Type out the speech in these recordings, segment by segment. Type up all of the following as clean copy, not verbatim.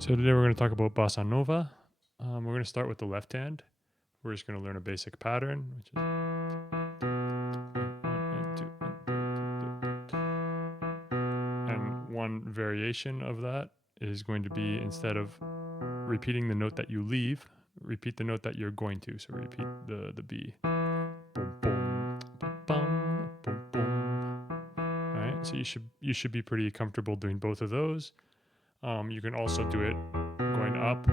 So today we're going to talk about bossa nova. We're going to start with the left hand. We're just going to learn a basic pattern, which is 1 and 2 and one variation of that is going to be, instead of repeating the note that you leave, repeat the note that you're going to. So repeat the B. Boom, boom, bum, boom, boom. All right. So you should be pretty comfortable doing both of those. You can also do it going up.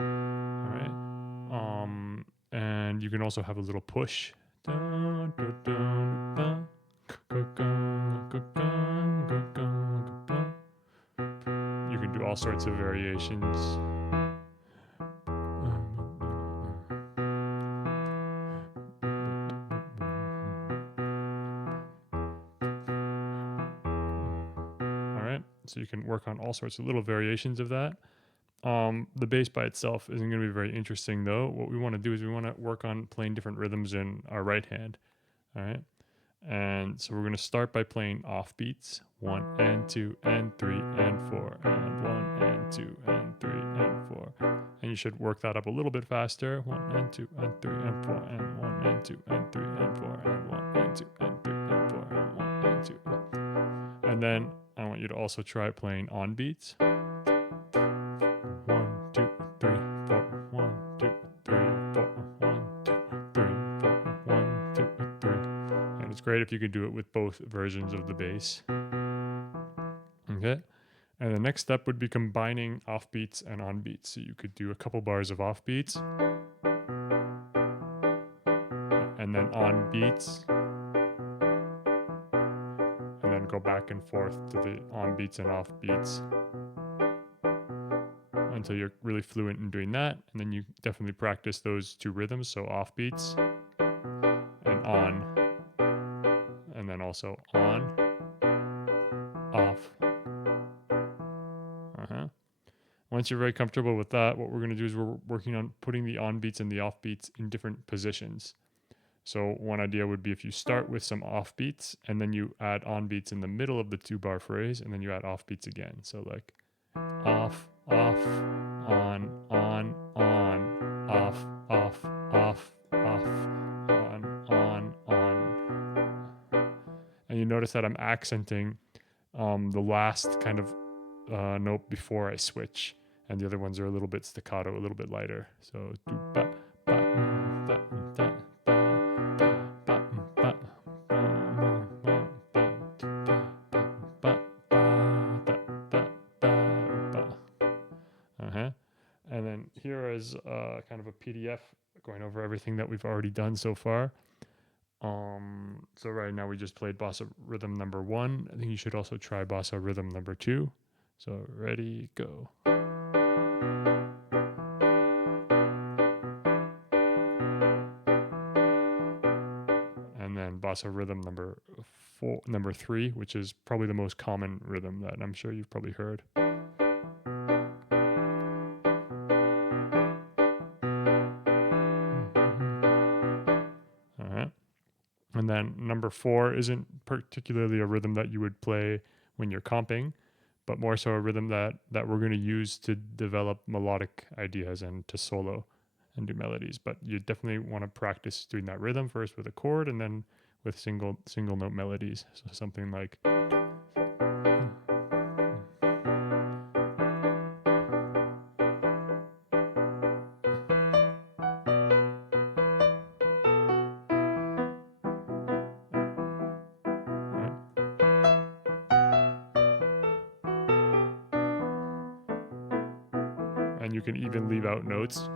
All right. And you can also have a little push. You can do all sorts of variations. All right. So you can work on all sorts of little variations of that. The bass by itself isn't going to be very interesting, though. What we want to do is we want to work on playing different rhythms in our right hand. All right. And so we're going to start by playing off beats, 1 and 2 and 3 and 4 and 1 and 2 and 3 and 4. And you should work that up a little bit faster, 1 and 2 and 3 and 4 and 1 and 2 and 3 and 4 and 1 and 2 and 3 and 4 and 1 and 2. And then I want you to also try playing on beats. 1, 2, 3, 4, 1, 2, 3, 4, 1, 2, 3, 4, 1, 2, 3. And it's great if you could do it with both versions of the bass. Okay. And the next step would be combining off beats and on beats. So you could do a couple bars of off beats and then on beats, and then go back and forth to the on beats and off beats until you're really fluent in doing that. And then you definitely practice those two rhythms. So off beats and on, and then also on, off. Once you're very comfortable with that, what we're going to do is we're working on putting the on beats and the off beats in different positions. So one idea would be if you start with some off beats and then you add on beats in the middle of the 2-bar phrase, and then you add off beats again. So like off, off, on, off, off, off, off, on. And you notice that I'm accenting the last kind of note before I switch, and the other ones are a little bit staccato, a little bit lighter. So do ba ba da da ba ba uh-huh. And then here is kind of a PDF going over everything that we've already done so far. So right now we just played bossa rhythm number 1. I think you should also try bossa rhythm number 2. So ready, go. And then bossa rhythm number 3, which is probably the most common rhythm that I'm sure you've probably heard. And then number 4 isn't particularly a rhythm that you would play when you're comping, but more so a rhythm that we're going to use to develop melodic ideas and to solo and do melodies. But you definitely want to practice doing that rhythm first with a chord and then with single note melodies. So something like and you can even leave out notes.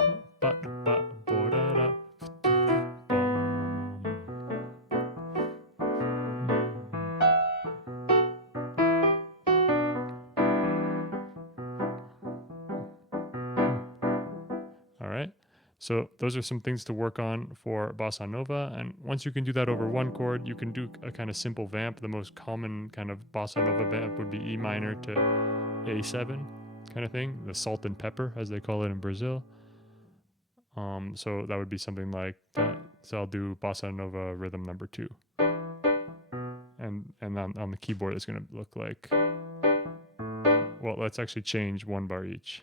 All right. So those are some things to work on for bossa nova. And once you can do that over one chord, you can do a kind of simple vamp. The most common kind of bossa nova vamp would be E minor to A7 kind of thing, the salt and pepper, as they call it in Brazil. So that would be something like that. So I'll do bossa nova rhythm number 2. And on the keyboard, it's going to look like well, let's actually change one bar each.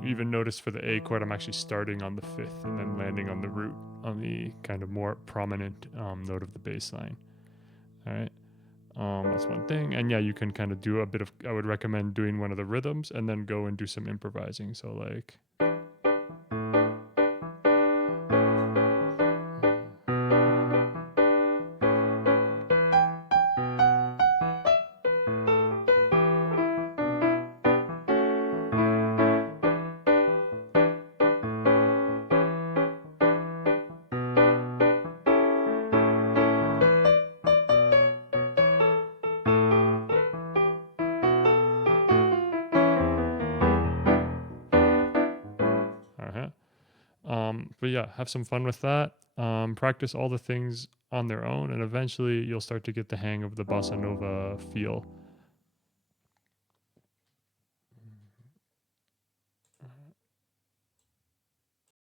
You even notice for the A chord, I'm actually starting on the fifth and then landing on the root on the kind of more prominent note of the bass line. All right. That's one thing. And yeah, you can kind of do a bit of, I would recommend doing one of the rhythms and then go and do some improvising. So like, all right. But yeah, have some fun with that. Practice all the things on their own, and eventually you'll start to get the hang of the bossa nova feel.